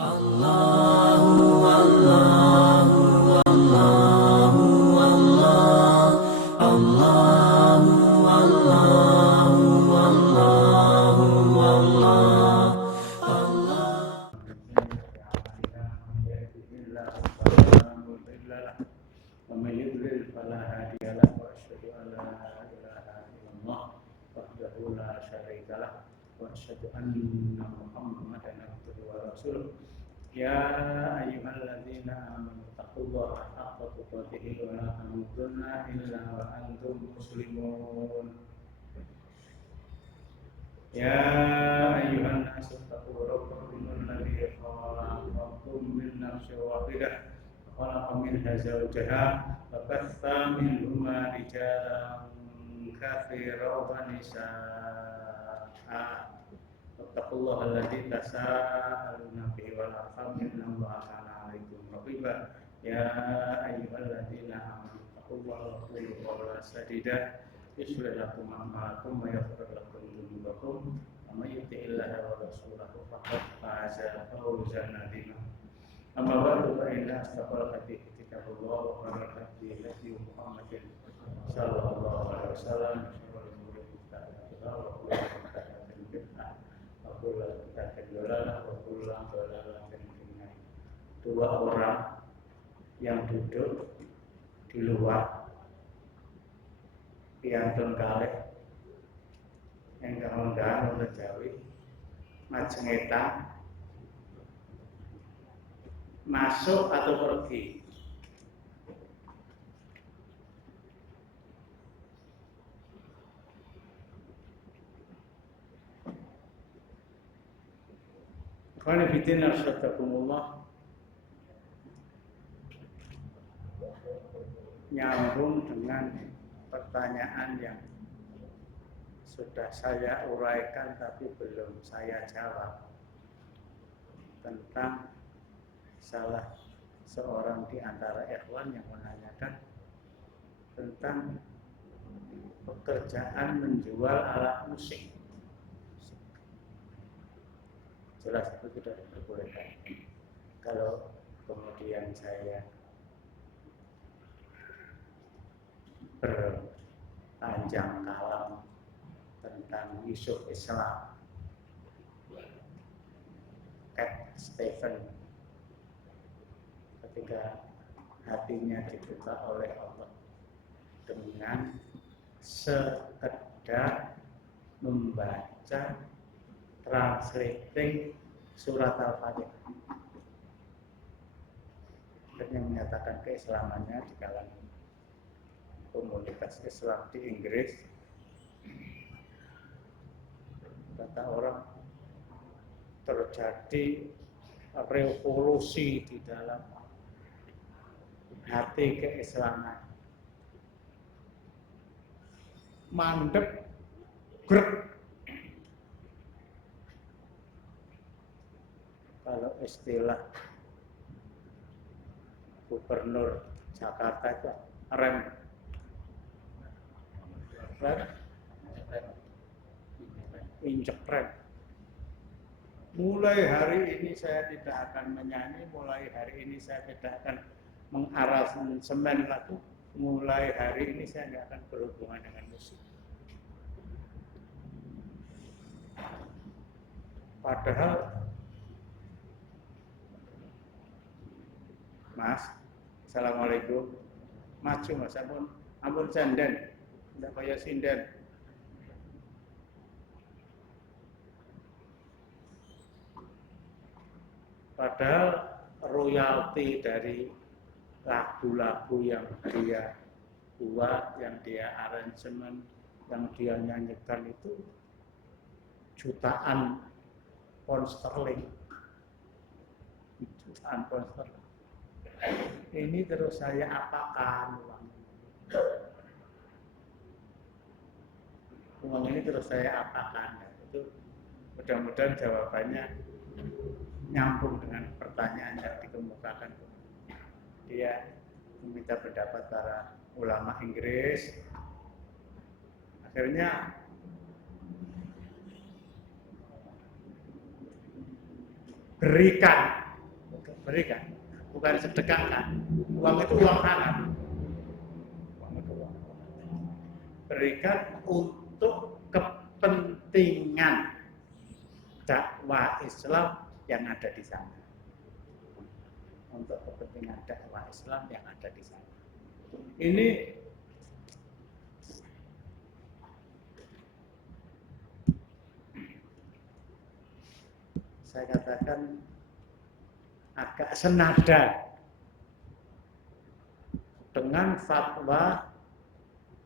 Allahu Allahu Allahu Allah Allahu Allahu Allahu Allah ومن يضلل فلا هادي له واشهد ان لا اله الا الله وحده لا شريك له واشهد ان محمدا عبده ورسوله يا ايها الذين امنوا اتقوا الله حق تقاته ولا تموتن الا وانتم مسلمون يا ايها الناس اتقوا ربكم الذي خلقكم من نفس واحده خلق منها زوجها وبث منهما رجالا كثيرا ونساء واتقوا الله الذي تساءلون به والارحام ان الله كان عليكم رقيبا يا ايها الذين امنوا اتقوا الله وقولوا قولا سديدا يصلح لكم اعمالكم ويغفر لكم ذنوبكم ومن يطع الله ورسوله فقد فاز فوزا عظيما أما بعد فإن أصدق الحديث كتاب الله وخير الهدي هدي محمد صلى الله عليه وسلم وشر الأمور محدثاتها وكل محدثة بدعة وكل بدعة ضلالة وكل ضلالة في النار. Dua orang yang duduk di luar piantun kalih ingkang undang wonten Jawi majengetan masuk atau pergi. Qani fitin arsyadakumullah, nyambung dengan pertanyaan yang sudah saya uraikan tapi belum saya jawab tentang salah seorang di antara ikhwan yang menanyakan tentang pekerjaan menjual alat musik. Jelas itu tidak diperbolehkan. Kalau kemudian saya berpanjang kalam tentang Yusuf Islam, Cat Stephen, ketika hatinya dibuka oleh Allah dengan sekedar membaca translating surat Al-Fatihah dan yang menyatakan keislamannya di kalangan komunitas Islam di Inggris. Kata orang terjadi revolusi di dalam hati keislaman, mandek, grek. Kalau istilah Gubernur Jakarta itu rem, injek rem. Mulai hari ini saya tidak akan menyanyi, mulai hari ini saya tidak akan mengaransemen lagu, mulai hari ini saya tidak akan berhubungan dengan musik. Padahal, Mas, Assalamualaikum, maju Mas, ampun senden, tidak kayak sinden. Padahal royalti dari lagu-lagu yang dia buat, yang dia aransemen, yang dia nyanyikan itu jutaan pound sterling. Jutaan pound sterling. Ini terus saya apakan uang ini terus saya apakan. Itu mudah-mudahan jawabannya nyambung dengan pertanyaan yang dikemukakan. Dia meminta pendapat para ulama Inggris. Akhirnya berikan berikan, bukan sedekahkan. Uang itu uang haram. Uang itu uang haram. Berikan untuk kepentingan dakwah Islam yang ada di sana. Untuk kepentingan dakwah Islam yang ada di sana. Ini saya katakan agak senada dengan fatwa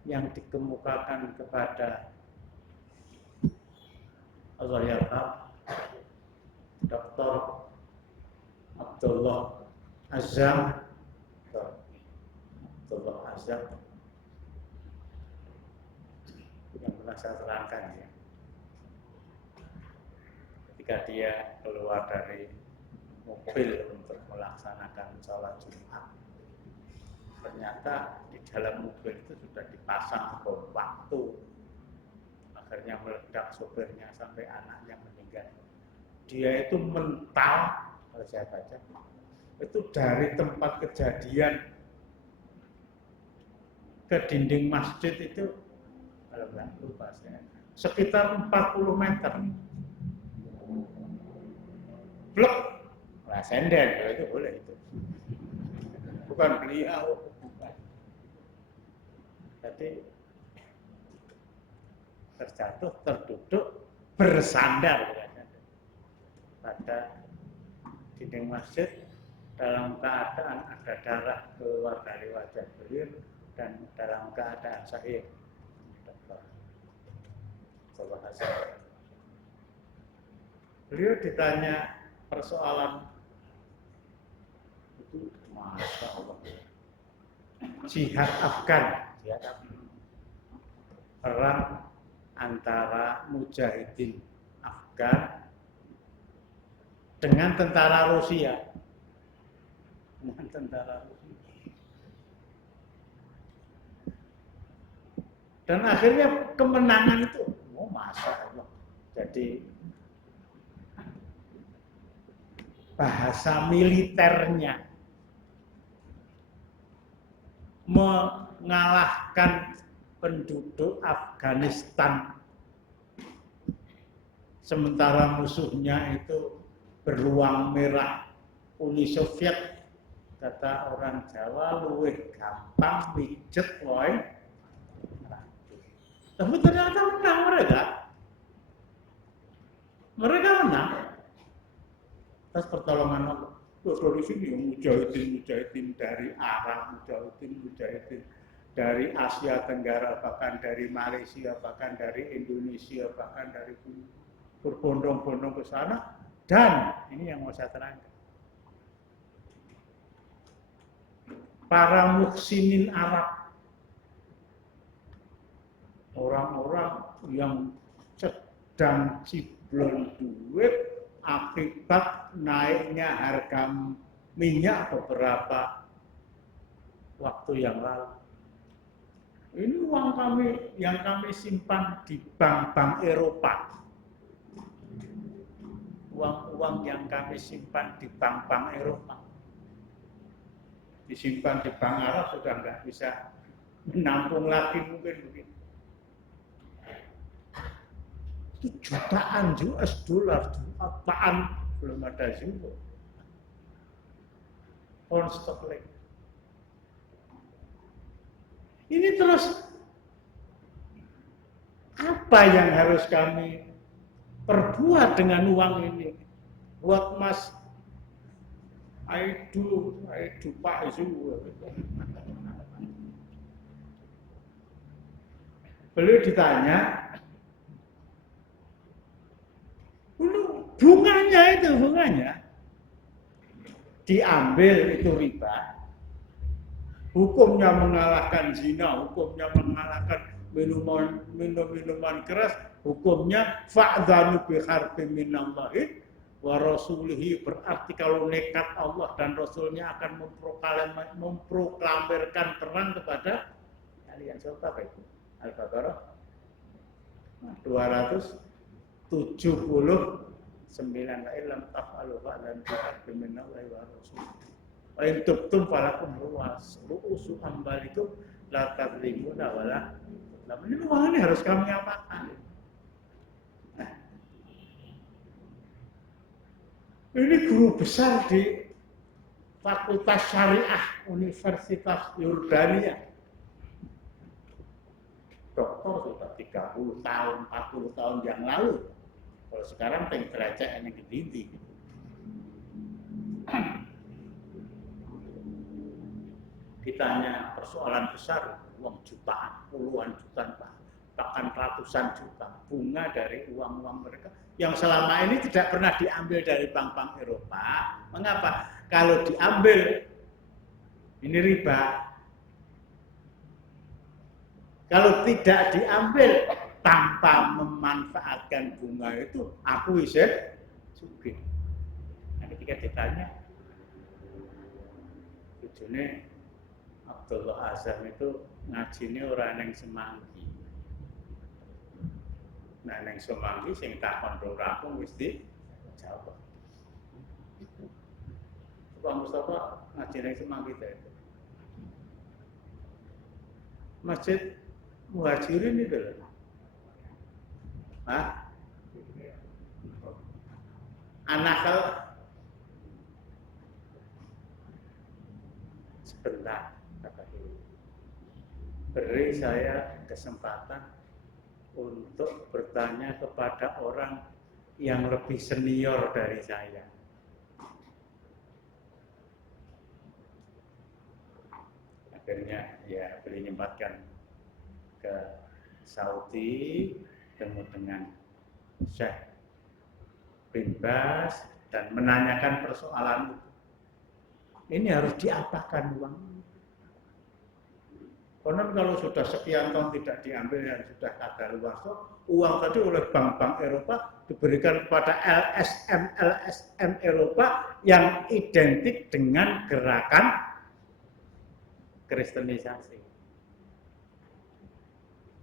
yang dikemukakan kepada Allah yarham Dr. Abdullah Azam yang pernah saya terangkan ya. Ketika dia keluar dari mobil untuk melaksanakan sholat Jumat, ternyata di dalam mobil itu sudah dipasang bom waktu. Akhirnya meledak sopirnya sampai anaknya meninggal. Dia itu mental, kalau saya baca, itu dari tempat kejadian ke dinding masjid itu, kalau nggak lupa saya, sekitar 40 meter. Blok, nah senden, kalau itu boleh itu. Bukan beliau, bukan. Jadi terjatuh, terduduk, bersandar pada dinding masjid dalam keadaan ada darah keluar dari wajah beliau dan dalam keadaan sahih. Beliau ditanya persoalan itu, Masya Allah, jihad Afgan, perang antara mujahidin Afgan dengan tentara Rusia. Dan akhirnya kemenangan itu, Masya Allah. Jadi bahasa militernya mengalahkan penduduk Afghanistan, sementara musuhnya itu beruang merah Uni Soviet. Kata orang Jawa, luwih gampang pijet woy. Tapi ternyata menang mereka. Mereka menang. Atas pertolongan Allah. Dari sini mujahidin dari Arab, mujahidin dari Asia Tenggara, bahkan dari Malaysia, bahkan dari Indonesia, bahkan dari berbondong-bondong ke sana. Dan ini yang mau saya terangkan, para muhsinin Arab, orang-orang yang sedang ciblon duit akibat naiknya harga minyak beberapa waktu yang lalu. Ini uang kami yang kami simpan di bank-bank Eropa. Uang-uang yang kami simpan di bank-bank Eropa. Disimpan di bank Arab sudah nggak bisa menampung lagi mungkin begitu. Itu jutaan US dollar, apaan belum ada juga. Pound sterling. Ini terus apa yang harus kami perbuat dengan uang ini? Buat Mas Aidu Pak Zul. Beliau ditanya, bunganya diambil itu riba. Hukumnya mengalahkan zina, hukumnya mengalahkan minuman keras, hukumnya fa'dzanu bi harbin minallahi wa rasulihi, berarti kalau nekat Allah dan Rasulnya akan memproklamirkan perang kepada kalian. Surat apa itu? Al-Baqarah 279. 9 la illam taf'alu fa'lan bi'adli minallahi wa rasul. Wa in tubtum falakum ru'usu ambalikum la tadrimuna wala. Nah, ini harus kami apakan. Nah, ini guru besar di Fakultas Syariah Universitas Yordania. Doktor sudah 30 tahun, 40 tahun yang lalu. Kalau sekarang derajat yang tinggi. Ditanya persoalan besar, uang jutaan, puluhan jutaan, bahkan ratusan juta bunga dari uang-uang mereka yang selama ini tidak pernah diambil dari bank-bank Eropa. Mengapa? Kalau diambil, ini riba. Kalau tidak diambil tanpa memanfaatkan bunga itu, aku bisa sugih. Nah, ketika ditanya, tujuannya Abdullah Azam itu ngajinya orang yang semanggi. Nah, yang semanggi sing takon rampung wis dijawab. Pak Mustafa ngaji yang semanggi itu. Masjid Muhajirin itu loh. Hah? Anakal sebentar, kata dulu. Beri saya kesempatan untuk bertanya kepada orang yang lebih senior dari saya. Akhirnya ya beliau nyempatkan ke Saudi, ketemu dengan Syekh bin Bas dan menanyakan persoalan itu. Ini harus diapakan uang? Konon kalau sudah sekian tahun tidak diambil dan sudah kadaluarsa, uang tadi oleh bank-bank Eropa diberikan kepada LSM Eropa yang identik dengan gerakan kristenisasi.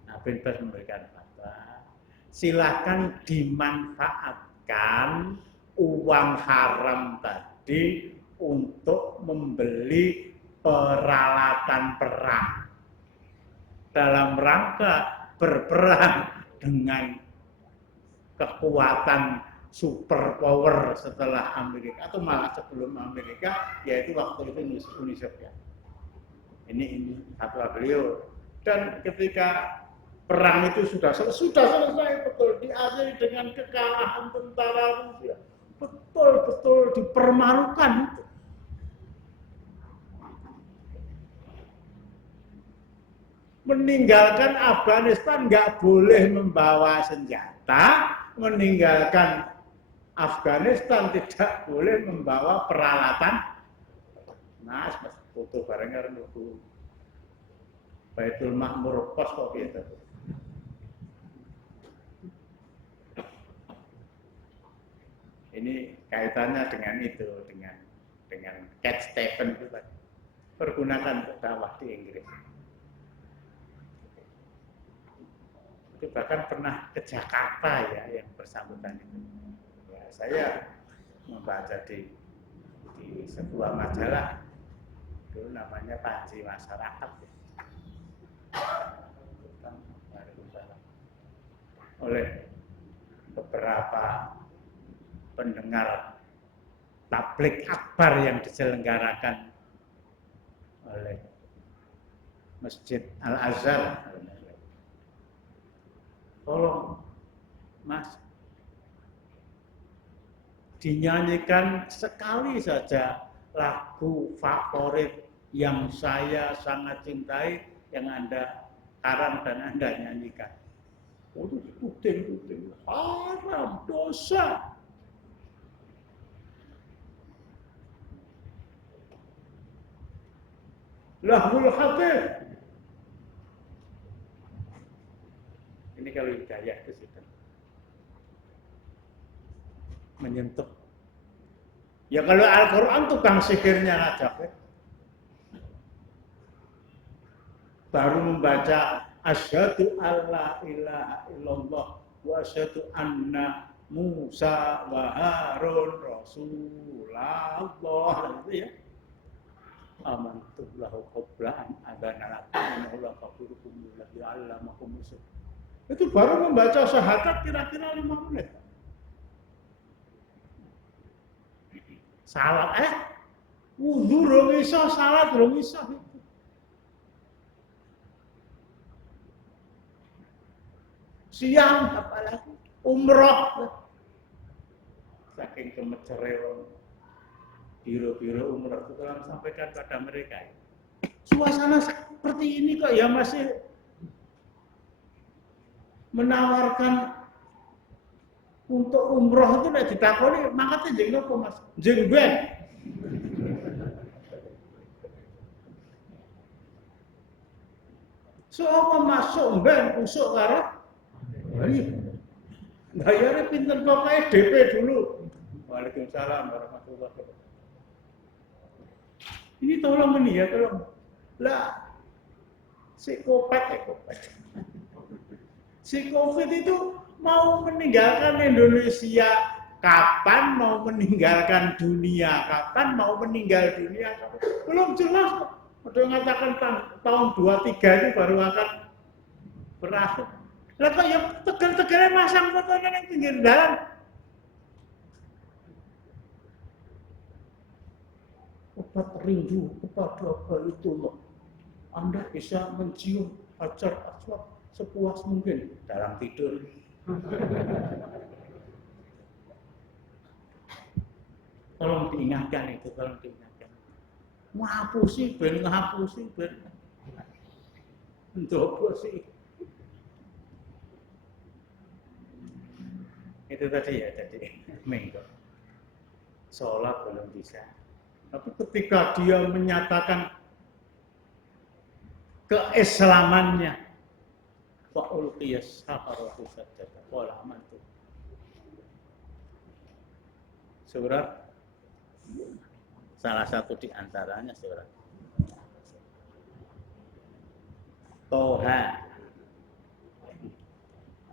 Nah, bin Bas memberikan fatwa, silakan dimanfaatkan uang haram tadi untuk membeli peralatan perang dalam rangka berperang dengan kekuatan superpower setelah Amerika atau malah sebelum Amerika, yaitu waktu itu Uni Soviet. Ini fatwa beliau. Dan ketika perang itu sudah selesai betul, diakhiri dengan kekalahan tentara Rusia, betul-betul dipermalukan. Meninggalkan Afghanistan nggak boleh membawa senjata, meninggalkan Afghanistan tidak boleh membawa peralatan. Nah, foto barangnya nunggu Baitul Makmur pos kok gitu. Ini kaitannya dengan itu, dengan Cat Stevens itu tadi. Pergunakan untuk dakwah di Inggris. Itu bahkan pernah ke Jakarta ya yang bersangkutan itu. Ya, saya membaca di sebuah majalah itu namanya Panji Masyarakat ya. Oleh beberapa pendengar tabligh akbar yang diselenggarakan oleh Masjid Al-Azhar. Tolong Mas, dinyanyikan sekali saja lagu favorit yang saya sangat cintai, yang Anda karang dan Anda nyanyikan. Oh, itu puting-puting, haram, dosa. Lahul hadith. Ini kalau hidayah ke situ. Menyentuh. Ya kalau Al-Quran tukang sihirnya Najaf. Baru membaca asyhadu alla ilaha illallah wa asyhadu anna Musa wa Harun Rasulullah gitu ya. Amantu lahu qabla an adana lakum Allah fakurukum alladzi 'allamakum usul. Itu baru membaca syahadat kira-kira 5 menit. Salat wudu rong iso, salat rong iso. Siang apalagi umroh. Saking kemecere biro-biro umroh itu tolong sampaikan pada mereka. Suasana seperti ini kok ya masih menawarkan untuk umroh itu nek ditakoni mangkate jeng nopo Mas? Jeng ben. Sopo masuk ben usuk karo bayarnya pinter pokoknya DP dulu. Waalaikumsalam warahmatullahi wabarakatuh. Ini tolong ini ya, tolong. Lah, si COVID itu mau meninggalkan Indonesia kapan, mau meninggalkan dunia kapan, mau meninggal dunia kapan. Belum jelas kok. Udah mengatakan tahun 23 itu baru akan berakhir. Lah kok yang tegal-tegalnya masang fotonya yang pinggir jalan. Obat rindu kepada Baitullah. Anda bisa mencium Hajar Aswad sepuas mungkin dalam tidur. Tolong diingatkan itu, tolong diingatkan. Ngapusi ben. Ndopo sih. Itu tadi ya, minggu. Sholat belum bisa. Tapi ketika dia menyatakan keislamannya, fa'ulqiyas saharatu sajjata qala amantu. Surat salah satu di antaranya surat Toha,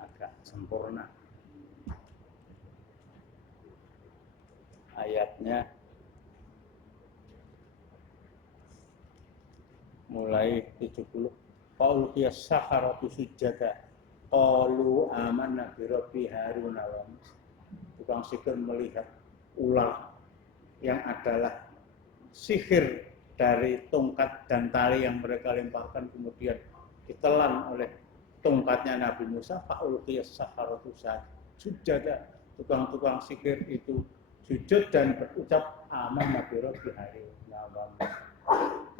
agak sempurna ayatnya, mulai 70. Qauliyas saharatu sujada qalu amanna bi rabbi Harun wa Musa. Tukang sihir melihat ular yang adalah sihir dari tongkat dan tali yang mereka lemparkan kemudian ditelan oleh tongkatnya Nabi Musa. Qauliyas saharatu sujada. Tukang-tukang sihir itu sujud dan berucap amanna bi rabbi Harun wa Musa.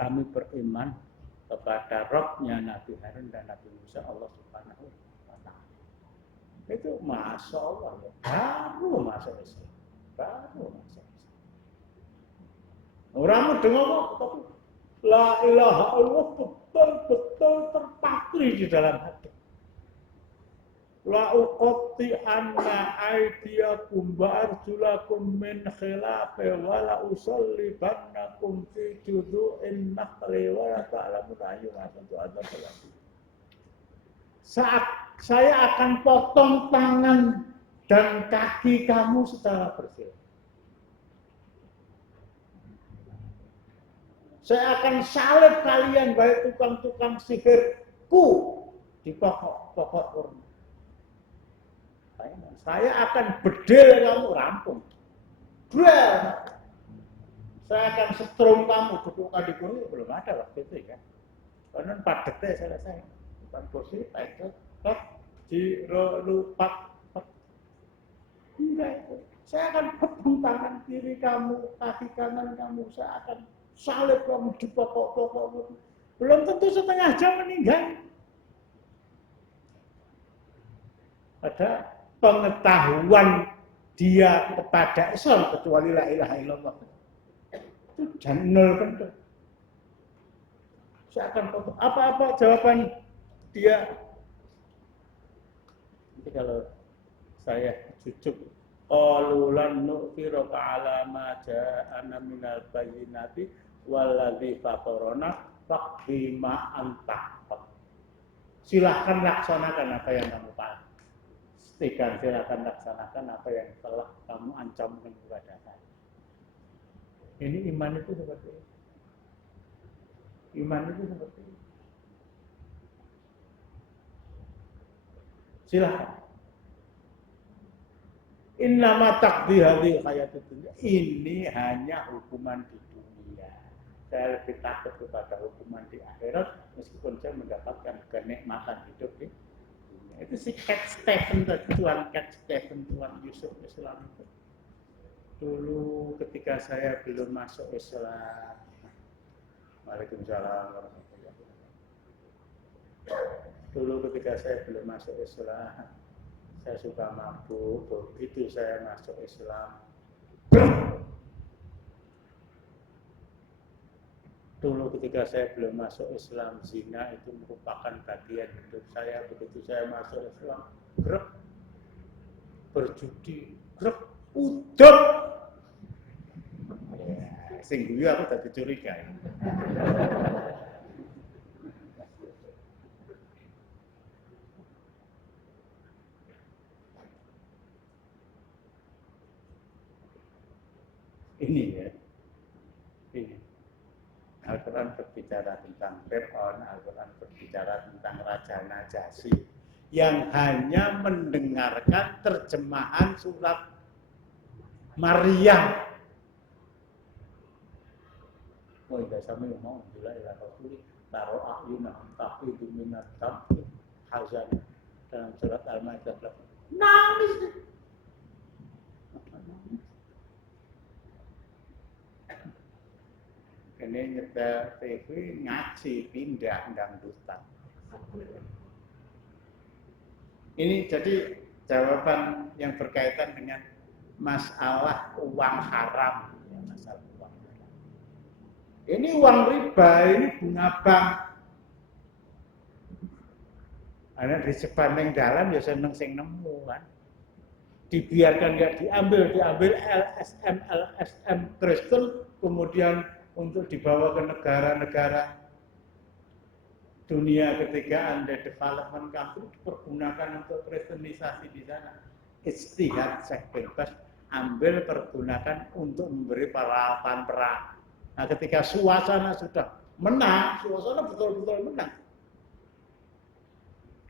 Kami beriman kepada Rabb-nya Nabi Harun dan Nabi Musa, Allah Subhanahu wa Ta'ala. Itu Masya Allah, baru masuk Islam. Orang dengar tapi la ilaha illallah betul-betul terpatri di dalam hati. La uqatti anna aydiyakum wa arjulakum min khilafin wa la usallibannakum fi judu'in nakhli wa la ta'lamun ayyuna asyaddu an la ilaha illallah. Saat saya akan potong tangan dan kaki kamu secara bersih. Saya akan salib kalian baik tukang-tukang sihirku di pokok-pokok kurma. Saya akan bedil kamu rampung. Brel. Saya akan setrum kamu duduk di kursi belum ada waktu itu ya. Karena 4 detik selesai. Bukan kursi, itu di lupa. Enggak itu. Saya akan potong tangan kiri kamu, kaki kanan kamu. Saya akan salib kamu di pokok-pokok. Belum tentu setengah jam meninggal. Ada pengetahuan dia kepada Islam kecuali la ilaha illallah. Itu jangan nol kan. Saya akan potong. Apa-apa jawaban dia. Nanti kalau saya jujur, qalu lan nu'thiraka 'ala ma ja'ana minal bayyinati wallazi fatarana faqdi ma anta. Silahkan laksanakan apa yang kamu Pastikan silakan laksanakan apa yang telah kamu ancamkan kepada saya. Ini iman itu seperti itu. Iman itu seperti itu. Silakan. Innama taqdi hadhil hayatid dunya. Ini hanya hukuman di dunia. Saya lebih takut kepada hukuman di akhirat meskipun saya mendapatkan kenikmatan hidup di dunia. Itu si Cat Stephen, Tuan Cat Stephen, Tuan Yusuf Islam itu. Dulu ketika saya belum masuk Islam. Waalaikumsalam warahmatullahi wabarakatuh. Dulu ketika saya belum masuk Islam, saya suka mabuk. Begitu saya masuk Islam, dulu ketika saya belum masuk Islam, zina itu merupakan bagian hidup saya. Begitu saya masuk Islam, grep, berjudi, grep, udep. Ya, sing guyu aku tadi curiga. Ini ya, ini. Al-Quran berbicara tentang Fir'aun, Al-Quran berbicara tentang Raja Najasyi yang hanya mendengarkan terjemahan surat Maryam. Oh, tidak sampai ngomong, bila ilah rasuli, taruh a'yunahum tafidu minat dam'i hazan dalam surat Al-Ma'idah. Nangis. Ini nyetel TV ngaji pindah dangdutan. Ini jadi jawaban yang berkaitan dengan masalah uang haram. Ya, masalah uang haram. Ini uang riba, ini bunga bank. Ada di sepanjang jalan ya seneng sing nemu kan. Dibiarkan nggak diambil LSM Kristen, kemudian untuk dibawa ke negara-negara dunia ketiga under development country dipergunakan untuk kristenisasi di sana. Ijtihad seks bebas, ambil pergunakan untuk memberi peralatan perang. Nah, ketika suasana sudah menang, suasana betul-betul menang.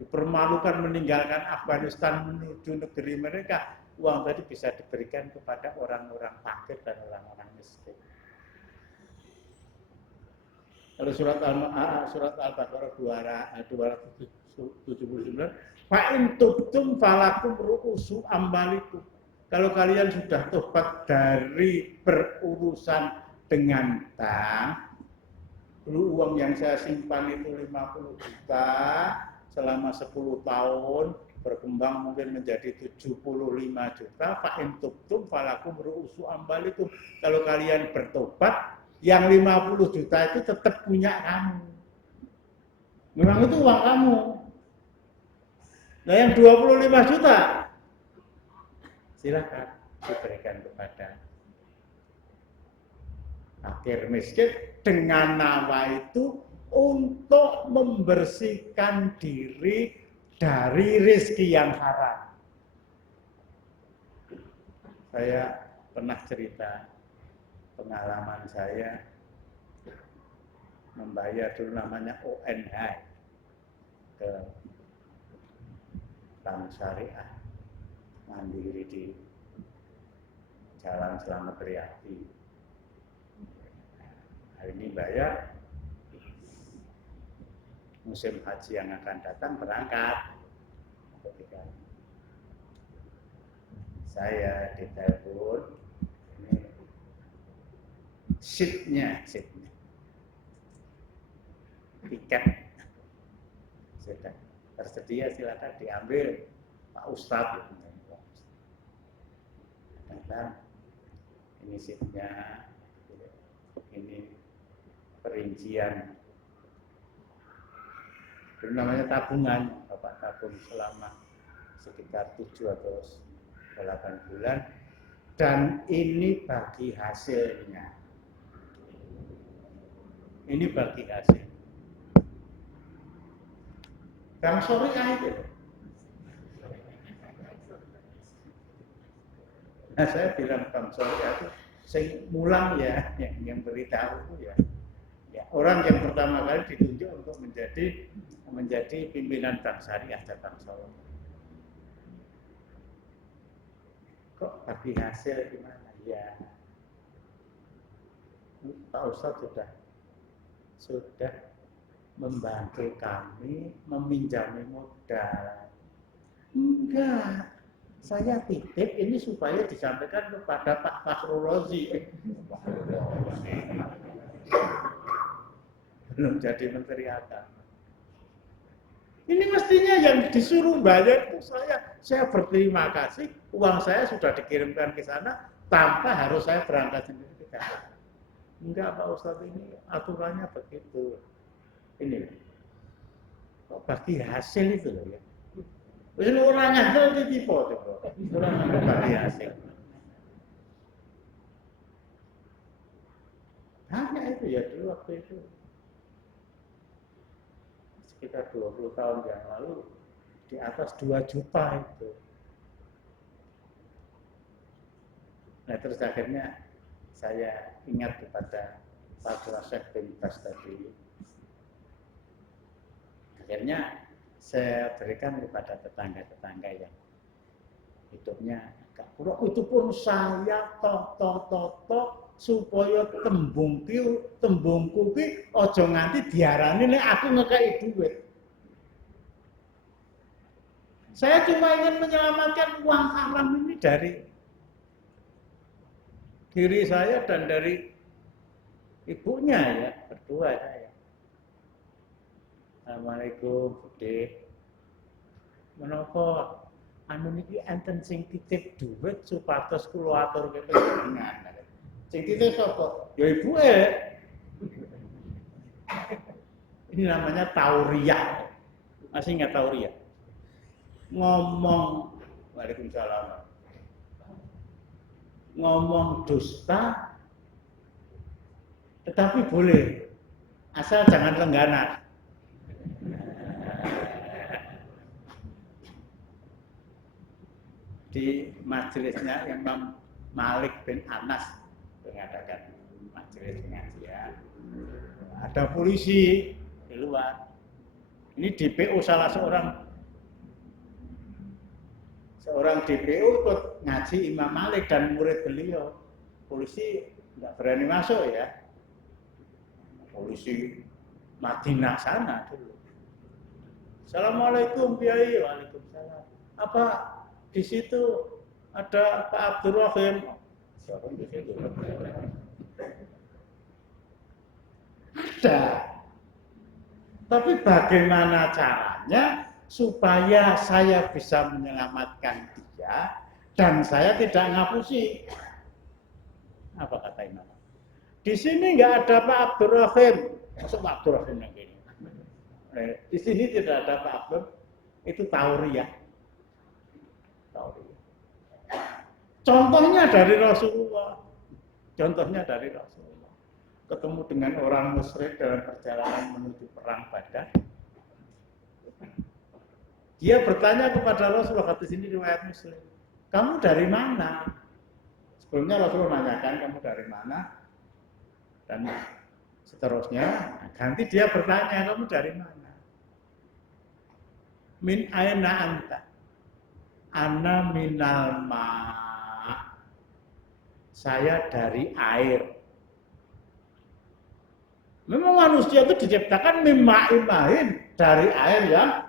Dipermalukan meninggalkan Afghanistan menuju negeri mereka, uang tadi bisa diberikan kepada orang-orang fakir dan orang-orang miskin. Kalau surat Al-Baqarah 279, fa'in tubtum falakum ru'usu ambalikum. Kalau kalian sudah tobat dari berurusan dengan bank, dulu uang yang saya simpan itu 50 juta selama 10 tahun, berkembang mungkin menjadi 75 juta, fa'in tubtum falakum ru'usu ambalikum. Kalau kalian bertobat, yang 50 juta itu tetap punya kamu. Memang itu uang kamu. Nah yang 25 juta, silakan diberikan kepada fakir miskin dengan nama itu untuk membersihkan diri dari rezeki yang haram. Saya pernah cerita pengalaman saya membayar dulu namanya ONH ke Bank Syariah Mandiri di Jalan Slamet Riyadi. Hari ini bayar, musim haji yang akan datang berangkat. Ketika saya ditelepon, seatnya, tiket sudah tersedia, silakan diambil Pak Ustadz. Datang, ini seatnya, ini perincian. Itu namanya tabungan, Bapak tabung selama sekitar 7 atau 8 bulan, dan ini bagi hasilnya. Ini bagi hasil. Bank Syariah itu. Nah, saya bilang Bang Surya itu saya mulang ya, yang beritahu itu ya orang yang pertama kali ditunjuk untuk menjadi pimpinan Bank Syariah Cabang Solo. Kok bagi hasil gimana? Ya, Pak Ustadz sudah membantu kami meminjami modal. Enggak, saya titip ini supaya disampaikan kepada Pak Fakhrul Razi. Belum jadi Menteri Agama. Ini mestinya yang disuruh bayar itu saya berterima kasih, uang saya sudah dikirimkan ke sana tanpa harus saya berangkat sendiri ke Jakarta. Enggak Pak Ustadz, ini aturannya begitu. Ini kok bagi hasil itu loh ya. Wis orang ngandel ditipu coba. Orang bagi hasil. Hanya itu ya dulu waktu itu. Sekitar 20 tahun yang lalu di atas 2 juta itu. Nah terus akhirnya saya ingat kepada Pak Syekh bin Bas tadi. Akhirnya saya berikan kepada tetangga-tetangga yang hidupnya agak kurang. Itu pun saya tok supaya tembungku ki aja nganti diarani nek aku ngekei duit. Saya cuma ingin menyelamatkan uang haram ini dari diri saya dan dari ibunya ya, berdua saya. Assalamualaikum, Bude. Menapa anu niki enten sing titip duit supados kula aturke panjenengan. Sing titip sapa? Ya ibuke. Ini namanya tauriah. Masih ingat tauriah? Ngomong Waalaikumsalam. Ngomong dusta tetapi boleh asal jangan lengganan. Di majelisnya Imam Malik bin Anas mengadakan majelis pengajian. Ada polisi di luar. Ini DPO salah seorang DPO ikut ngaji Imam Malik dan murid beliau. Polisi nggak berani masuk ya. Polisi Madinah sana dulu. Assalamualaikum Kiai. Waalaikumsalam. Apa di situ ada Pak Abdurrahim? Siapa di situ? Ada. Tapi bagaimana caranya supaya saya bisa menyelamatkan dia dan saya tidak ngapusi? Apa kata Imam? Di sini nggak ada Pak Abdurrahim. Masuk Pak Abdurrahim yang ini. Di sini tidak ada Pak Abdur. Itu tauriah. Contohnya dari Rasulullah. Ketemu dengan orang musyrik dalam perjalanan menuju perang Badar. Dia bertanya kepada Rasulullah, kata sini riwayat Muslim. Kamu dari mana? Sebelumnya Rasulullah menanyakan kamu dari mana? Dan seterusnya, ganti dia bertanya, kamu dari mana? Min aina anta? Ana minal ma'. Saya dari air. Memang manusia itu diciptakan mimma'imahin dari air yang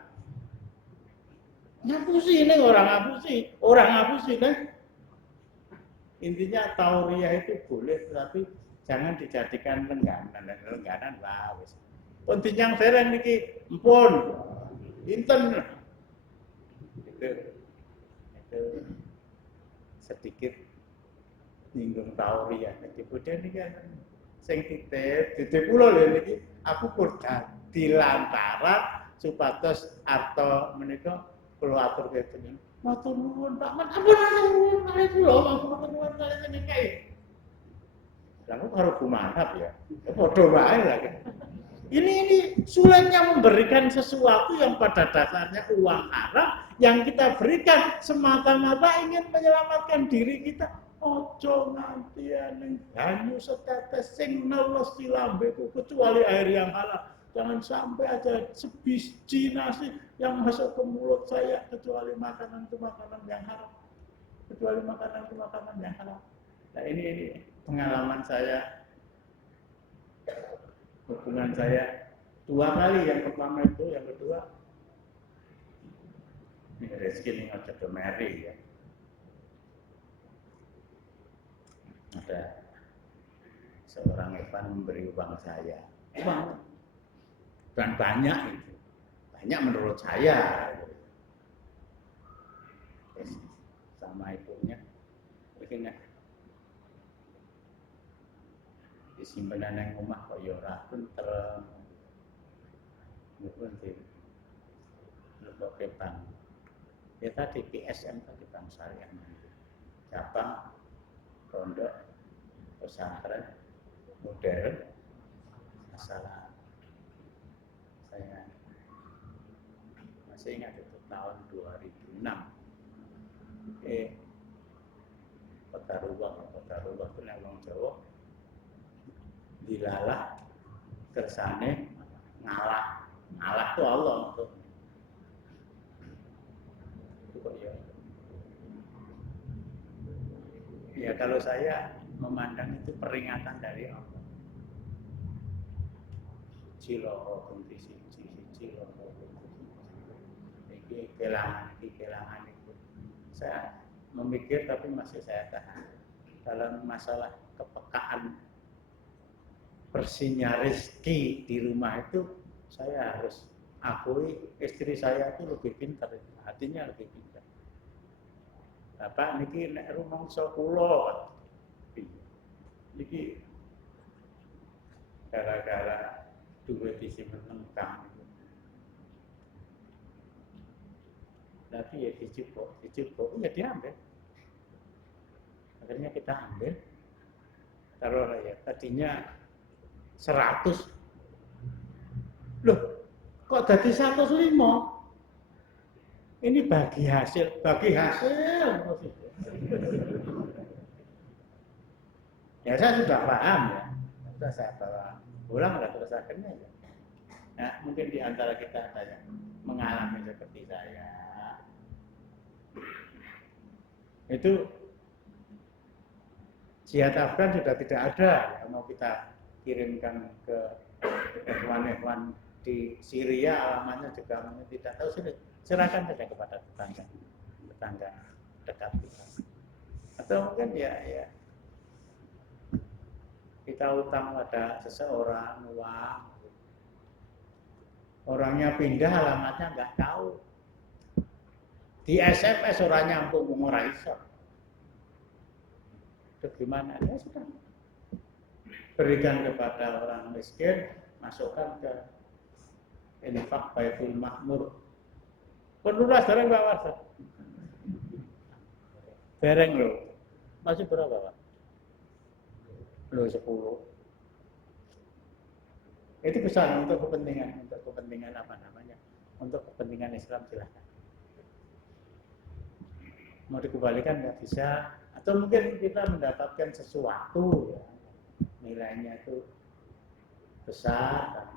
ngapusi ini orang ngapusi kan. Intinya tauriah itu boleh, tapi jangan dijadikan lengganan wis. Penting dereng niki empun. Inten. Itu sedikit nyinggung tauriah. Jadi budhe niki sing titip kula lho niki aku pun dadi lantaran supados arta menika kula aturke jenengan. Matur nuwun Pak, ampun nuwun kali kula, matur nuwun kali jenengan. Lalu karo gumanap ya. Padha wae lah kan. Ini sulitnya memberikan sesuatu yang pada dasarnya uang haram Yang kita berikan semata-mata ingin menyelamatkan diri kita. Ojo nganti ning banyu setetes sing neles di lambeku kecuali air yang halal. Jangan sampai ada sebiji nasi yang masuk ke mulut saya kecuali makanan itu makanan yang halal. Kecuali makanan itu makanan yang halal. Nah ini pengalaman saya, hubungan saya 2 kali. Yang pertama itu, yang kedua ini rezeki ini aja ke Mary ya. Ada seorang Evan memberi uang saya, uang dan banyak itu, banyak menurut saya. Sama ibunya, begini, disimpan yang rumah kok ya ora pinter, mungkin di lembaga bank. Ya tadi PSM tadi Bank Syariah, cabang, pondok, pesantren, modern, masalah. Saya masih ingat itu tahun 2006. Kodarullah itu nek wong Jawa dilalah kersane ngalah. Ngalah itu Allah maksud. Itu kok ya. Ya kalau saya memandang itu peringatan dari Allah. Ciloko kunti siji ciloko. Iki kelangan itu. Saya memikir tapi masih saya tahan. Dalam masalah kepekaan bersihnya rezeki di rumah itu, saya harus akui istri saya itu lebih pintar, hatinya lebih pintar. Bapak niki nek rumangsa kula niki gara-gara duwe disimpen nengkang. Tapi ya dicipok ya diambil. Akhirnya kita ambil. Taruh ya, tadinya 100. Loh, kok jadi 105? Ini bagi hasil. Ya saya sudah paham ya. Sudah saya bawa pulang udah terus akhirnya ya. Nah, mungkin di antara kita ada yang mengalami seperti saya. Itu jihad Afgan sudah tidak ada ya, mau kita kirimkan ke ikhwan-ikhwan di Syria, alamatnya juga tidak tahu, serahkan saja kepada tetangga dekat kita. Atau mungkin ya kita utang pada seseorang uang, orangnya pindah, alamatnya nggak tahu, di SMS orangnya nyambung ora iso. Bagaimana? Ya sudah, berikan kepada orang miskin, masukkan ke infak Baitul Makmur. Penulas dereng Pak Warsa. Dereng lho. Masih berapa Pak? Loh 10. Itu besar untuk kepentingan apa namanya? Untuk kepentingan Islam silahkan. Mau dikembalikan nggak bisa, atau mungkin kita mendapatkan sesuatu ya, nilainya itu besar,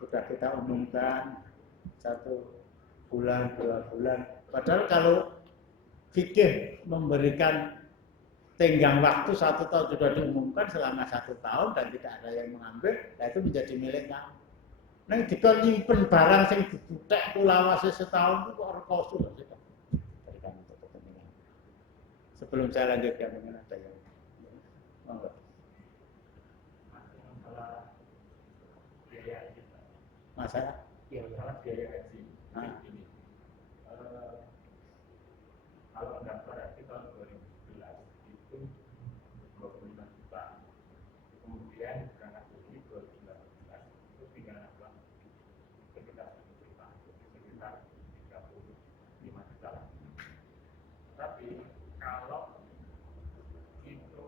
sudah kita umumkan 1 bulan 2 bulan. Padahal kalau fikih memberikan tenggang waktu 1 tahun sudah diumumkan selama 1 tahun dan tidak ada yang mengambil, nah itu menjadi milik kamu. Nah jika nyimpen barang yang dibutek kulawase setahun itu kok rekoso loh kita. Berikan untuk kepentingan. Sebelum saya lanjutkan dengan ada yang enggak. Masalah biaya haji. Ini kalau daftar haji tahun 2011 itu 25 juta. Kemudian berangkat haji 2019 itu tinggal nambah sekitar 1 juta, sekitar 35 juta. Tapi kalau itu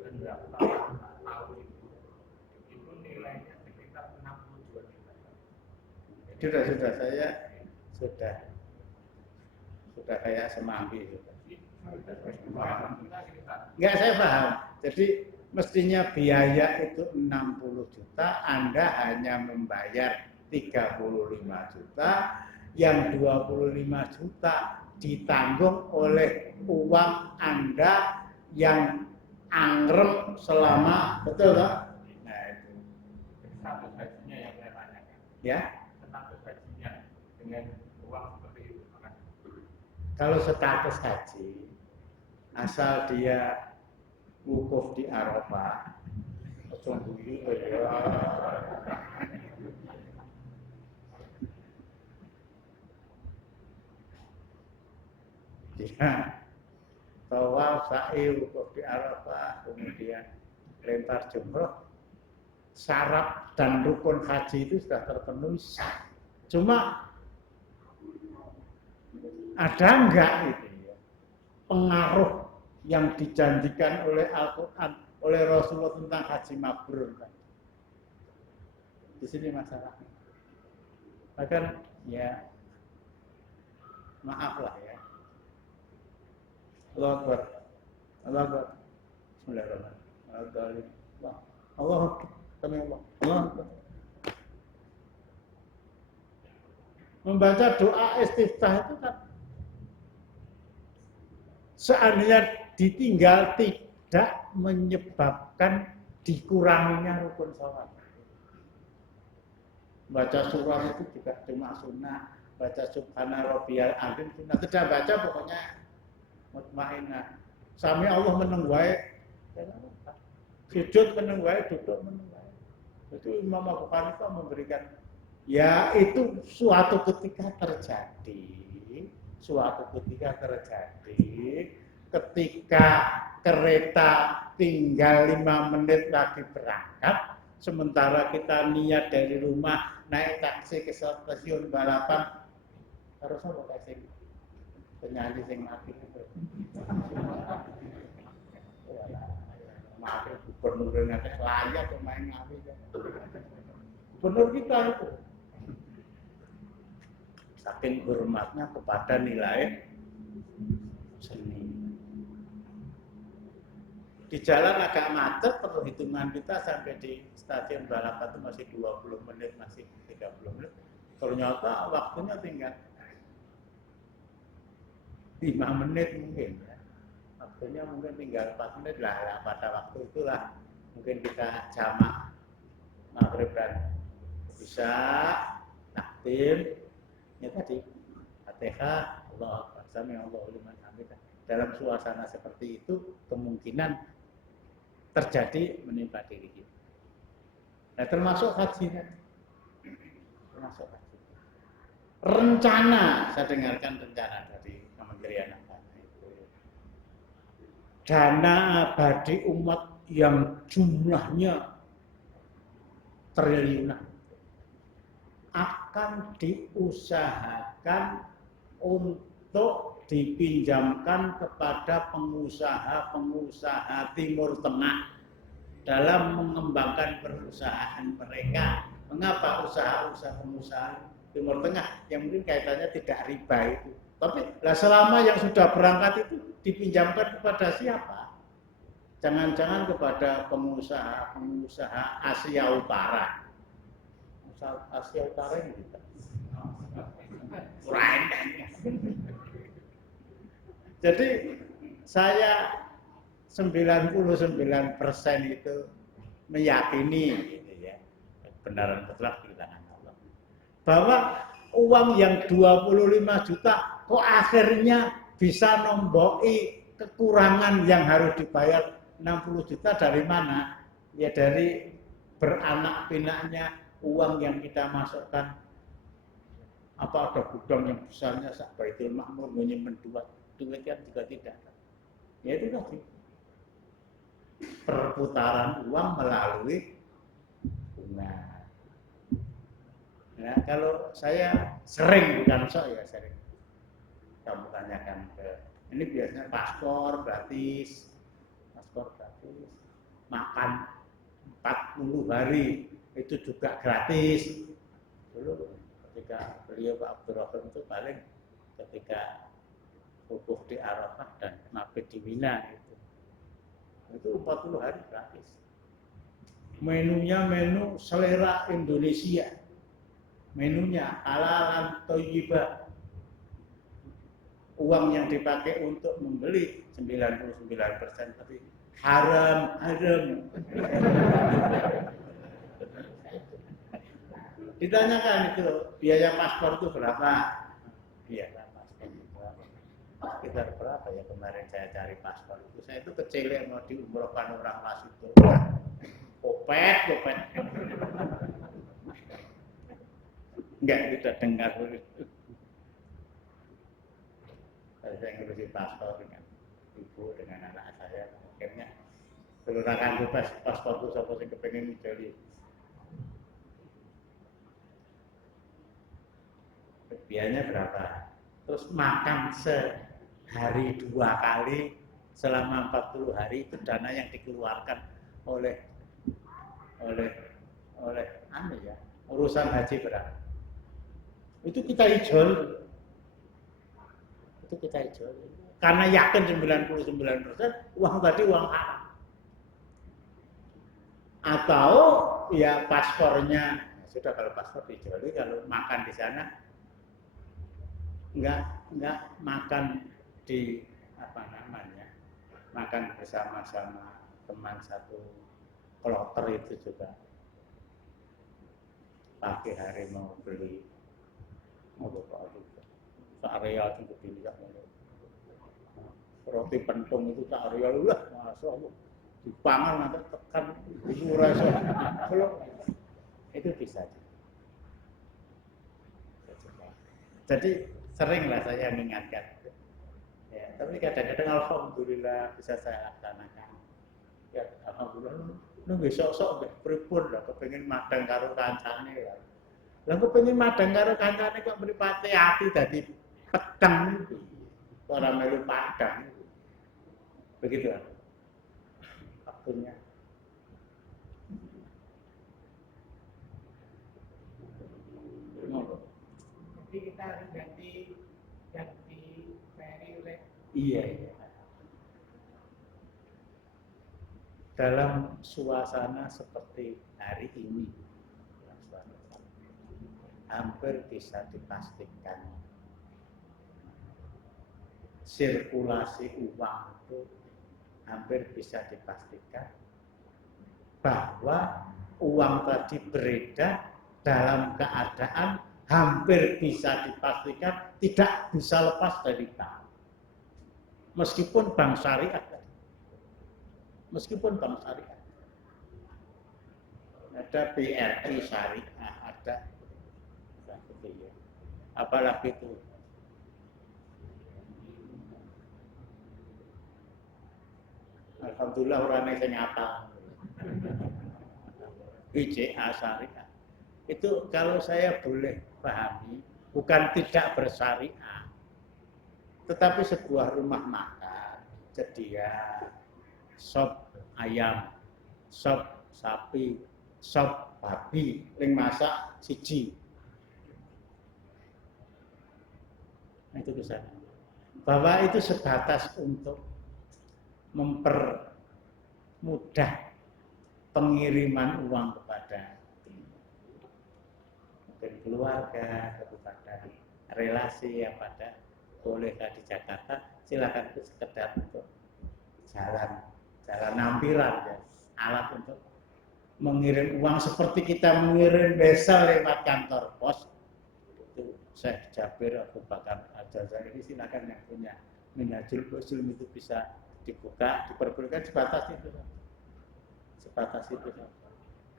pendaftaran tahun itu nilainya sekitar 62 juta. Sudah saya sudah kayak semanggi. Enggak, saya paham. Jadi mestinya biaya itu 60 juta, Anda hanya membayar 35 juta, yang 25 juta ditanggung oleh uang Anda yang angrem selama, betul tak? Nah itu. Status gajinya yang saya tanyakan. Ya. Status gajinya dengan uang seperti itu. Kalau status haji, asal dia wukuf di Arafah, dia tawaf, sa'i, wukuf di Arafah, kemudian lempar jumroh, syarat dan rukun haji itu sudah terpenuhi. Cuma ada enggak itu ya, pengaruh yang dijanjikan oleh Al-Quran, oleh Rasulullah tentang haji mabrur kan? Di sini masalahnya. Bahkan ya maaf lah ya. Allah Akbar. Allah Akbar. Bismillahirrahmanirrahim. Allah Akbar. Allah Akbar. Membaca doa istiftah itu kan seandainya ditinggal tidak menyebabkan dikuranginya rukun sholat. Baca surah itu juga cuma sunnah, baca subhana rabbiyal azim sunnah, tidak baca pokoknya mutmainnah. Sami Allah meneng wae, sujud meneng wae, duduk meneng wae. Itu Imam Abu Hanifah memberikan, ya itu suatu ketika terjadi, ketika kereta tinggal 5 menit lagi berangkat, sementara kita niat dari rumah naik taksi ke stasiun balapan, harus apa taksi? Penyanyi sing mati itu. Maaf, gubernur ngates layak main ngapi. Gubernur kita itu saking hormatnya kepada nilai seni. Di jalan agak macet, perhitungan kita sampai di stasiun balapan itu masih 20 menit, masih 30 menit. Ternyata waktunya tinggal 5 menit mungkin. Ya. Waktunya mungkin tinggal 4 menit lah. Pada waktu itulah mungkin kita jamak maghrib dan bisa takdim. Ya tadi, Fatihah, Allah Akbar, Sami Allahu liman hamidah. Dalam suasana seperti itu kemungkinan terjadi menimpa diri kita. Nah, termasuk haji kan? Termasuk haji. Rencana, saya dengarkan rencana dari Kementerian Agama itu. Dana abadi umat yang jumlahnya triliunan akan diusahakan untuk dipinjamkan kepada pengusaha-pengusaha Timur Tengah dalam mengembangkan perusahaan mereka. Mengapa usaha-usaha pengusaha Timur Tengah yang mungkin kaitannya tidak riba itu? Tapi selama yang sudah berangkat itu dipinjamkan kepada siapa? Jangan-jangan kepada pengusaha-pengusaha Asia Utara. Asia Utara ini kita. Jadi saya 99% itu meyakini gitu ya, kebenaran mutlak di tangan Allah. Bahwa uang yang 25 juta kok akhirnya bisa nomboi kekurangan yang harus dibayar 60 juta dari mana? Ya dari beranak pinaknya uang yang kita masukkan. Apa ada gudang yang besarnya sak Baitul Makmur menyimpan duit kan juga tidak. Ya itu tadi. Perputaran uang melalui bunga. Nah, kalau saya sering, bukan saya sering. Kamu tanyakan ke, ini biasanya paspor gratis, makan 40 hari itu juga gratis. Dulu ketika beliau Pak Abdurrahman itu paling ketika wukuf di Arafah dan mabit di Mina itu 40 hari gratis. Menunya menu selera Indonesia, menunya halalan thayyibah. Uang yang dipakai untuk membeli 99%, tapi haram. Ditanyakan itu biaya paspor itu berapa? Biaya paspor itu berapa? Sekitar berapa ya kemarin saya cari paspor itu? Saya itu kecil yang mau diumrohkan orang pas itu. Kopet. Enggak, kita dengar dulu. Saya ngurusi paspor dengan ibu, dengan anak saya. Akhirnya kelurahan bebas paspor itu siapa yang kepengen jadi. Biayanya berapa? Terus makan sehari 2 kali selama 40 hari itu dana yang dikeluarkan oleh urusan haji berapa? Itu kita ijol. Karena yakin 99% uang tadi uang haram. Atau ya paspornya sudah, kalau paspor dijoli, kalau makan di sana enggak makan di makan bersama-sama teman satu kloter itu juga pagi hari mau beli area itu dilihat roti pentung itu area lah, masya Allah dipangan nanti tekan ibu rasa itu bisa. Jadi seringlah saya mengingatkan. Ya, tapi kadang-kadang alhamdulillah bisa saya laksanakan. Ya, alhamdulillah. Nunggu sok-sok pripun lah kepengin madang karo kancane lah. Lah kepengin madang karo kancane kok mripate ati dadi pedang iki. Ora melu padang. Begitu kan? Waktunya. Jadi kita harus ganti ferry oleh. Iya. Dalam suasana seperti hari ini, hampir bisa dipastikan sirkulasi uang itu hampir bisa dipastikan bahwa uang tadi beredar dalam keadaan hampir bisa dipastikan tidak bisa lepas dari bank. Meskipun bank syariah. Ada BRI syariah, ada. Apalagi itu. Alhamdulillah orangnya sing ngapal. BCA syariah. Itu kalau saya boleh pahami, bukan tidak bersyariah, tetapi sebuah rumah makan, sedia sop ayam, sop sapi, sop babi, ling masak siji. Nah, itu bisa. Bahwa itu sebatas untuk mempermudah pengiriman uang kepada mungkin keluarga, kepada relasi yang pada boleh di Jakarta, silakan itu sekedar untuk jalan nampilan ya, alat untuk mengirim uang seperti kita mengirim besar lewat kantor pos. Itu Syekh Jabir Abu Bakar Al-Jazairi ini silakan yang punya Minhajul Muslim itu bisa dibuka, diperbolehkan sebatas itu.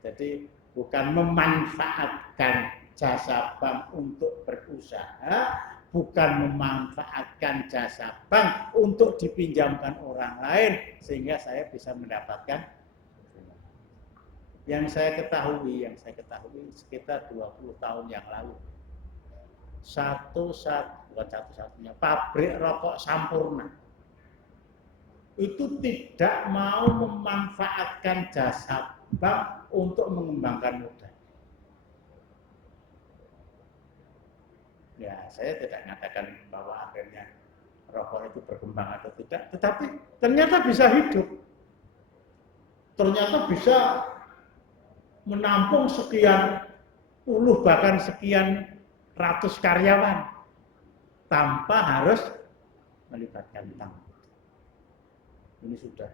Jadi bukan memanfaatkan jasa bank untuk berusaha, bukan memanfaatkan jasa bank untuk dipinjamkan orang lain sehingga saya bisa mendapatkan. Yang saya ketahui sekitar 20 tahun yang lalu, satu-satunya pabrik rokok Sampurna itu tidak mau memanfaatkan jasa bank untuk mengembangkan modal. Ya, saya tidak mengatakan bahwa akhirnya rokok itu berkembang atau tidak, tetapi ternyata bisa hidup. Ternyata bisa menampung sekian puluh bahkan sekian ratus karyawan tanpa harus melibatkan bank. Ini sudah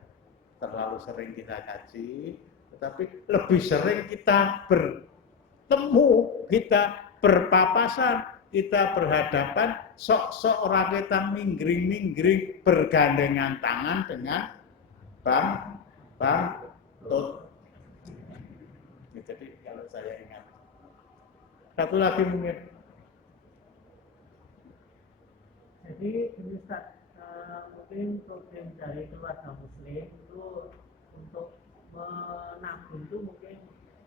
terlalu sering kita kaji, tetapi lebih sering kita bertemu, kita berpapasan, kita berhadapan, sok-sok orang kita minggring-minggring bergandengan tangan dengan bank tut. Jadi kalau saya ingat satu lagi mungkin. Jadi ini Ustaz, mungkin problem dari keluarga muslim itu untuk menabung itu mungkin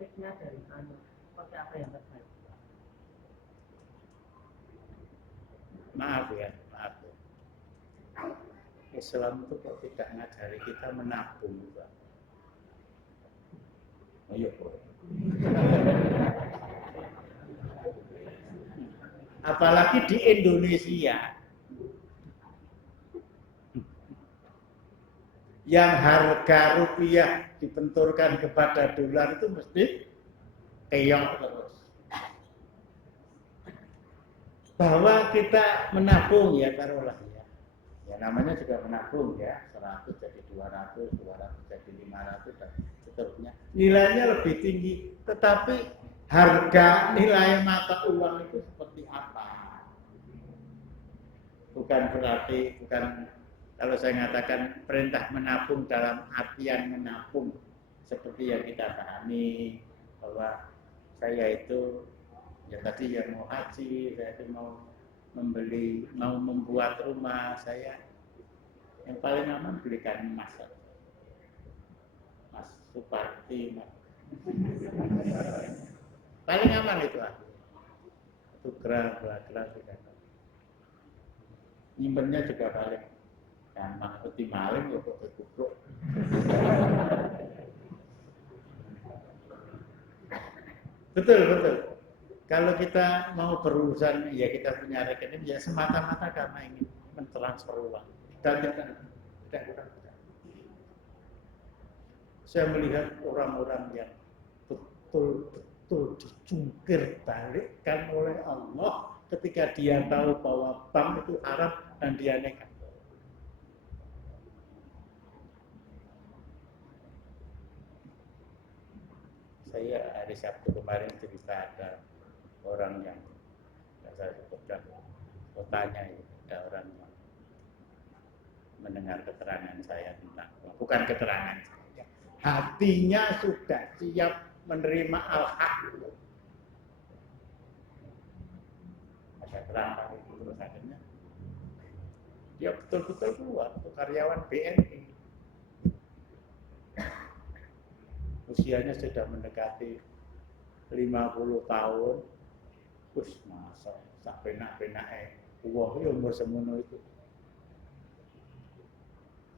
tipsnya dari mana? Seperti apa yang terbaik? Maaf ya. Islam itu kok tidak ngajari kita menabung, Pak. Ayo, apalagi di Indonesia yang harga rupiah dibenturkan kepada dolar itu mesti keong terus. Bahwa kita menabung ya taruhlah ya. Ya namanya juga menabung ya, 100 jadi 200, 200 jadi 500 dan seterusnya. Nilainya lebih tinggi, tetapi harga nilai mata uang itu seperti apa? Bukan kalau saya mengatakan perintah menabung dalam artian menabung seperti yang kita pahami bahwa saya itu ya tadi yang mau haji, saya itu mau membuat rumah, saya yang paling aman belikan emas, Mas Suparti, Mas. Paling aman itu itu gerak tidak. Nyimpennya juga paling gampang, seperti maling ya kok dikubruk. Betul. Kalau kita mau berurusan, ya kita punya rekening, ya semata-mata karena ingin mentransfer uang. Dan tidak. Saya melihat orang-orang yang betul-betul dicungkir balikkan oleh Allah ketika dia tahu bahwa bank itu haram dan dia nekat. Saya hari Sabtu kemarin cerita ada orang yang saya sebutkan kotanya ya, ada orang yang mendengar keterangan saya tentang bukan keterangan saya, hatinya sudah siap menerima al-haq. Ada terang itu terus akhirnya dia betul-betul keluar untuk karyawan BNI. Usianya sudah mendekati 50 tahun. Terus masa sampai penak-penak wah ya umur semono itu.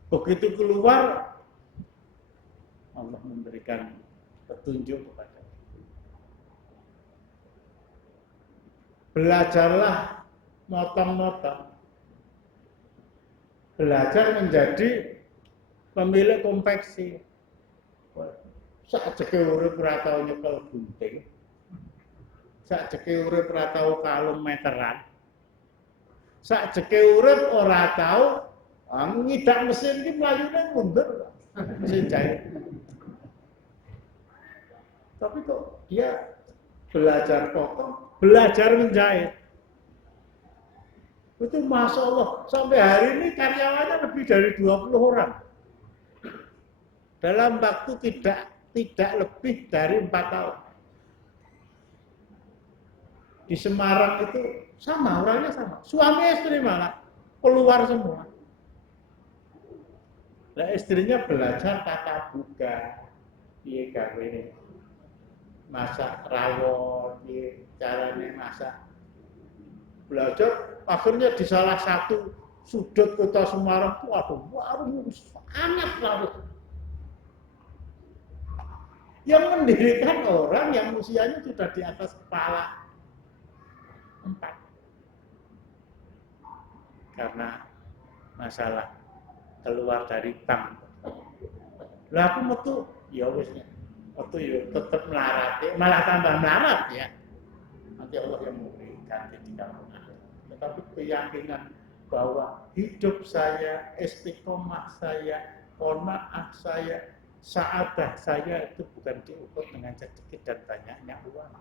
Begitu keluar Allah memberikan petunjuk kepada kita. Belajarlah motong-motong. Belajar menjadi pemilik konveksi. Sak jeke urip ora tau nyekel gunting. Sak jeke urip ora tau kalung meteran. Sak jeke urip ora tau ngidak mesin iki mlayune mundur. Mesin jahit. Tapi kok dia belajar potong, belajar menjahit. Itu Masya Allah, sampai hari ini karyawannya lebih dari 20 orang. Dalam waktu tidak lebih dari 4 tahun. Di Semarang itu sama, orangnya sama. Suami istri malah keluar semua. Nah, istrinya belajar tata buka, piye gawe masak rawon, piye carane masak. Belajar akhirnya di salah satu sudut kota Semarang itu ada warung sangat laris. Yang mendirikan orang yang usianya sudah di atas kepala 4. karena masalah keluar dari bank. Lah aku metu ya wis metu ya tetep melarat, malah tambah melarat ya. Nanti Allah yang memberikan di dalam akhirat. Tetapi keyakinan bahwa hidup saya, istiqomah saya, qanaah saya, saadah saya itu bukan diukur dengan sedikit dan banyaknya uang.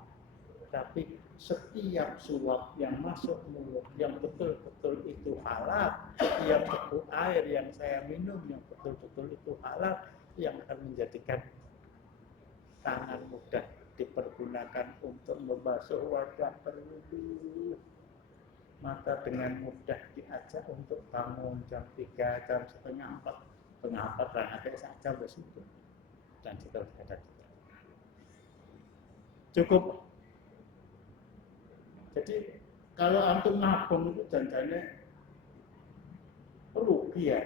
Tapi setiap suap yang masuk mulut, yang betul-betul itu halal, setiap teguk air yang saya minum yang betul-betul itu halal, yang akan menjadikan tangan mudah dipergunakan untuk membasuh wajah berwudu. Maka dengan mudah diajak untuk bangun jam 3, jam setengah 4, dan ada saja bersyukur dan seterusnya. Cukup. Jadi kalau antum nabung itu janjanya rugi ya.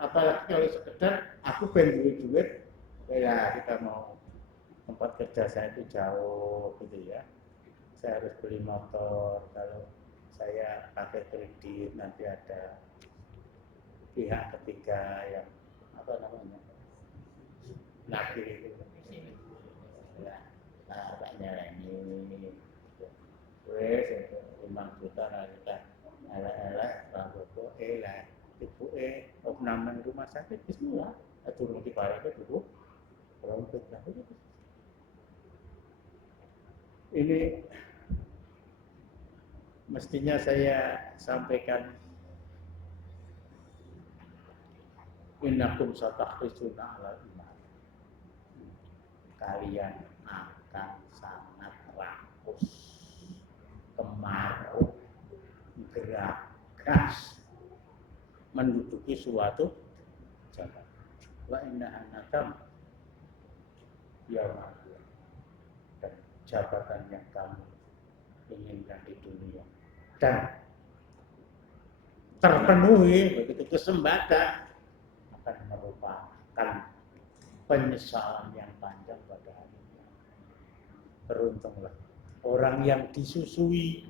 Apalagi kalau sekedar aku pengen duit, ya kita mau tempat kerja saya itu jauh gitu ya. Saya harus beli motor, kalau saya pakai kredit nanti ada pihak ketiga yang apa namanya lagi itu ya, kayaknya ini wes 5 juta kita elek ragopo lah ibu opname rumah sakit bismillah turun di balik itu rompet lah ini mestinya saya sampaikan innakum satahrisuna ala iman. Kalian akan sangat rakus, kemaruk, geragas menduduki suatu jabatan. Wa inna anakam yaumah dan jabatan yang kamu inginkan di dunia dan terpenuhi begitu kesempatan akan merupakan penyesalan yang panjang pada hari kiamat. Beruntunglah orang yang disusui,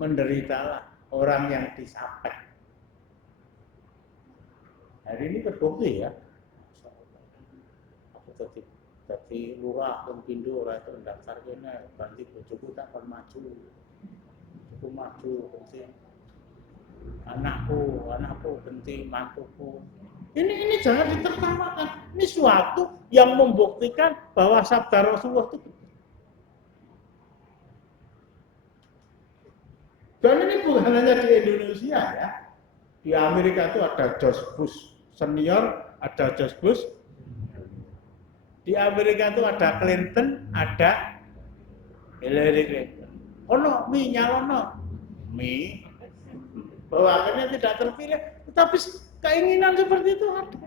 menderitalah orang yang disapek. Hari ini terbukti ya. Aku jadi lurah dan pindu ora itu daftar kene ganti bojoku tak kon maju. Aku maju ganti anakku ganti mantuku. Ini jangan ditertawakan. Ini suatu yang membuktikan bahwa sabda Rasulullah itu betul. Dan ini bukan hanya di Indonesia ya. Di Amerika itu ada George Bush senior, ada George Bush. Di Amerika itu ada Clinton, ada Hillary Clinton. Ono mi nyalono mi bahwa akhirnya tidak terpilih, tetapi keinginan seperti itu ada.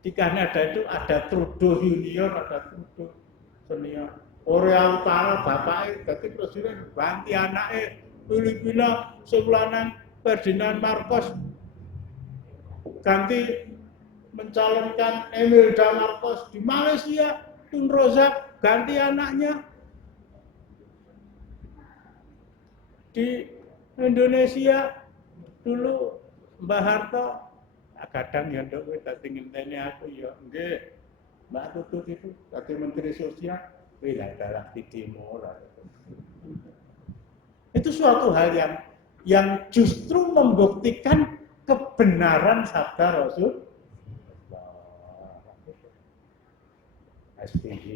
Di Kanada itu ada Trudeau Junior, ada Trudeau Senior. Korea Utara bapaknya jadi presiden, ganti anaknya Filipina sebulanan Ferdinand Marcos ganti mencalonkan Imelda Marcos. Di Malaysia Tun Razak ganti anaknya. Di Indonesia dulu Mbah Harto kadang ya nduk kowe dadi ngenteni aku ya nggih Mbak Tutut itu dadi menteri sosial wila dalah di demo lah. Itu suatu hal yang justru membuktikan kebenaran sabda Rasul. SBY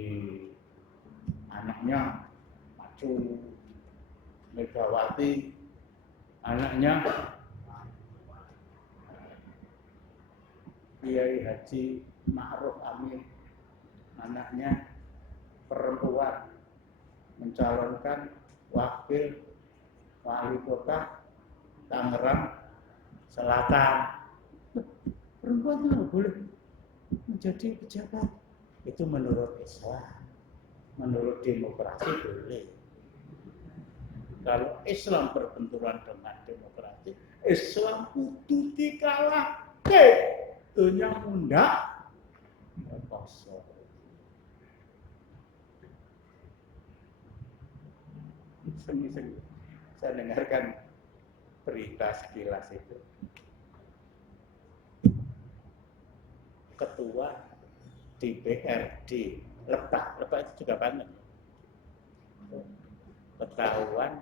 anaknya maju, Megawati anaknya Kiai Haji Ma'ruf Amin anaknya perempuan mencalonkan wakil wali kota Tangerang Selatan. Perempuan itu nggak boleh menjadi pejabat. Itu menurut Islam. Menurut demokrasi boleh. Kalau Islam berbenturan dengan demokrasi, Islam kudu dikalahke. Dunia munda kosong. Saya dengarkan berita sekilas itu. Ketua DPRD Lebak itu juga Banten. Ketahuan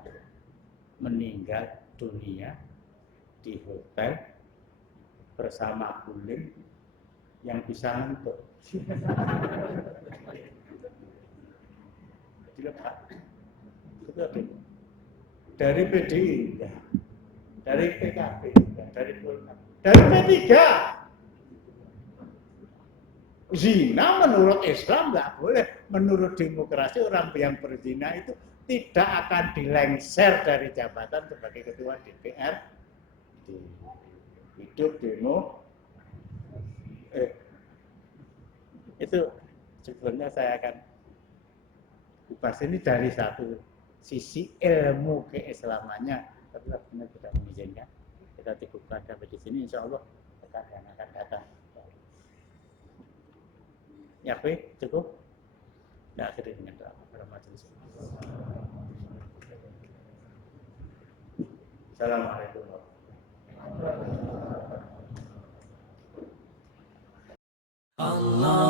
meninggal dunia di hotel bersama guling yang bisa ngantuk. Di Lebak. Itu ada. Dari PDI, ya. Dari PKB, ya. Dari Golkar, dari P3. Zina menurut Islam nggak boleh, menurut demokrasi orang yang berzina itu tidak akan dilengser dari jabatan sebagai ketua DPR. Hidup demo. Itu sebetulnya saya akan kupas ini dari satu sisi ilmu keislamannya, tapi waktunya tidak mengizinkan. Kita cukupkan sampai di sini, insya Allah pekan yang akan datang. Ya, cukup. Tidak akhiri dengan doa. Assalamualaikum warahmatullahi wabarakatuh. Allah